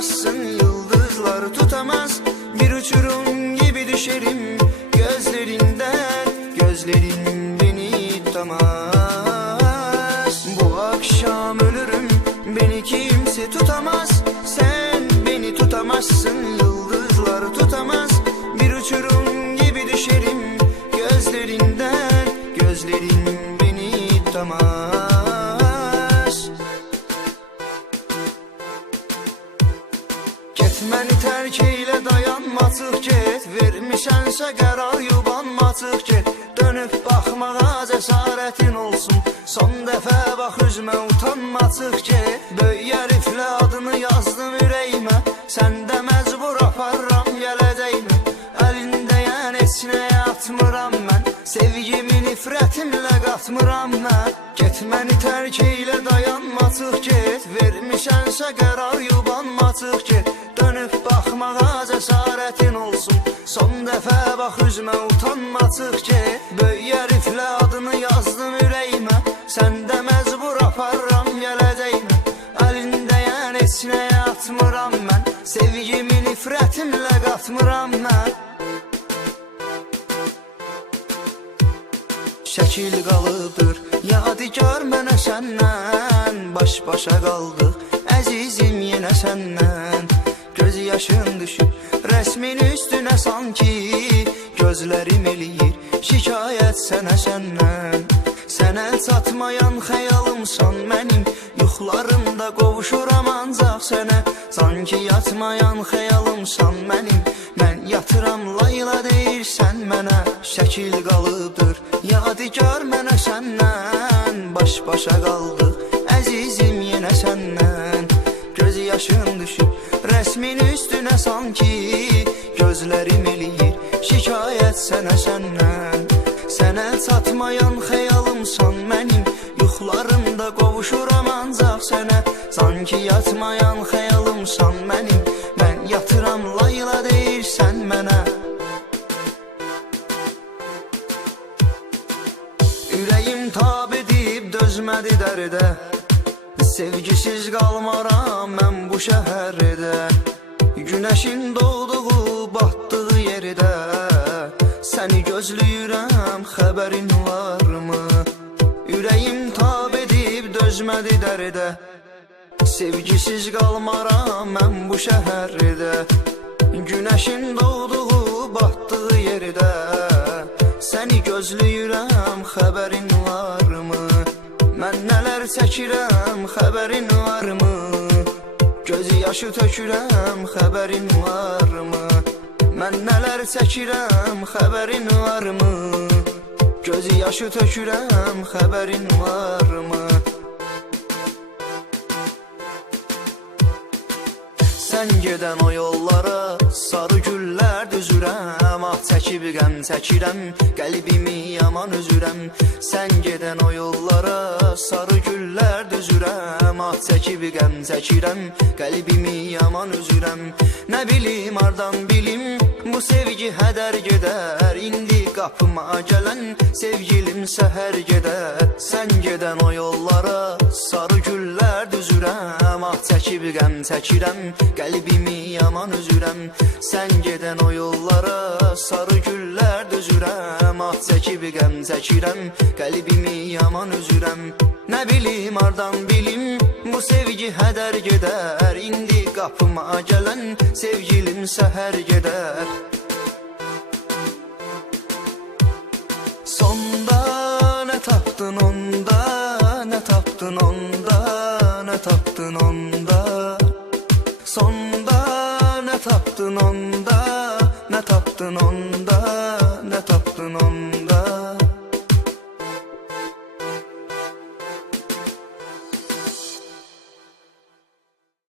tutamazsın, yıldızlar tutamaz. Bir uçurum gibi düşerim gözlerinden, gözlerin beni tutamaz. Bu akşam ölürüm, beni kimse tutamaz. Sen beni tutamazsın, yıldızlar tutamaz. Bir uçurum gibi düşerim gözlerinden, gözlerin beni tutamaz. Getməni tərk eylə, dayanmatık get. Vermişənsə qərar, yubanmatık get. Dönüb baxmağa cəsarətin olsun, son dəfə bax üzmə, utanmatık get. Böyük hərflə adını yazdım ürəyimə, səndə məcbur aparram gələcəyimə. Əlindəyən heç nəyə atmıram mən, sevgimi nifrətimlə qatmıram mən. Getməni tərk eylə, dayanmatık get. Vermişənsə qərar, yubanmatık get. Dönüb baxmağa cəsarətin olsun, son dəfə bax üzmə, utanmatık get. Böyük hərflə adını yazdım ürəyimə, səndə məcbur aparram gələcəyimə. Əlindəyən heç nəyə atmıram mən, sevgimi nifrətimlə qatmıram mən. Şəkil qalıbdır yadigar mənə səndən, baş-başa qaldıq əzizim yenə səndən. Göz yaşın düşüb rəsmin üstünə sanki, gözlərim eləyir şikayət sənə səndən. Sənə çatmayan xəyalımsan mənim, yuxlarımda qovuşuram ancaq sənə. Sanki yatmayan xəyalımsan mənim, mən yatıram layla deyirsən mənə. Şəkil qalıbdır yadigar mənə səndən, baş-başa qaldıq əzizim yenə səndən. Göz yaşın düşüb rəsmin üstünə sanki, gözlərim eləyir şikayət sənə səndən. Sənə çatmayan xəyalımsan mənim, yuxlarımda qovuşuram ancaq sənə. Sanki yatmayan xəyalımsan mənim, mən yatıram layla deyirsən mənə. Ürəyim tab edib dözmədi dərdə, sevgisiz qalmaram mən bu şəhərdə. Günəşin doğduğu, batdığı yerdə səni gözləyirəm, xəbərin varmı? Ürəyim tab edib dözmədi dərdə, sevgisiz qalmaram mən bu şəhərdə. Günəşin doğduğu, batdığı yerdə səni gözləyirəm, xəbərin varmı? Mən nələr çəkirəm, xəbərin varmı? Göz yaşı tökürəm, xəbərin varmı? Mən nələr çəkirəm, xəbərin varmı? Göz yaşı tökürəm, xəbərin varmı? Sən gedən o yollara sarı güllər düzürəm, ah çəkib qəm çəkirəm, qəlbimi yaman üzürəm. Sən gedən o yollara sarı güllər düzürəm, ah çəkib qəm çəkirəm, qəlbimi yaman üzürəm. Nə bilim hardan bilim bu sevgi hədər gedər, indi qapıma gələn sevgilim səhər gedər. Sən gedən o yollara sarı güllər düzürəm, ah çəkib qəm çəkirəm, qəlbimi yaman üzürəm. Sən gedən o yollara sarı güllər düzürəm, ah çəkib qəm çəkirəm, qəlbimi yaman üzürəm. Nə bilim hardan bilim bu sevgi hədər gedər, indi qapıma gələn sevgilim səhər gedər.